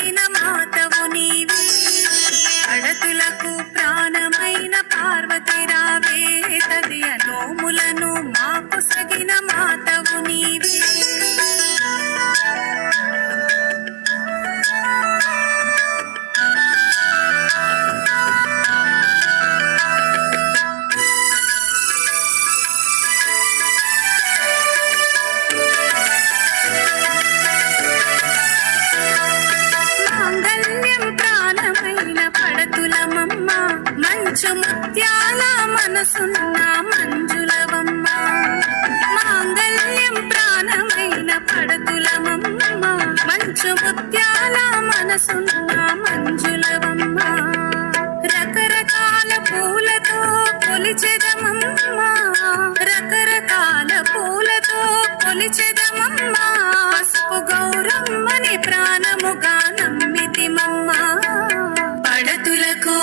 పొసగిన మాతవు నీవే పడతులకు ప్రాణమైన పార్వతి రావే తదియ నోములను మా పొసగిన మాతవు నీవే మంచు ముత్యాల మనసున్న మంజులవమ్మ మాంగళ్యం ప్రాణమైన పడతులమమ్మ మంచు ముత్యాల మనసున్న మంజులవమ్మ రకరకాల పూలతో కొలిచెదమమ్మ రకరకాల పూలతో కొలిచెదమమ్మ పసుపు గౌరమ్మని ప్రాణముగా నమ్మితిమమ్మ పడతులకు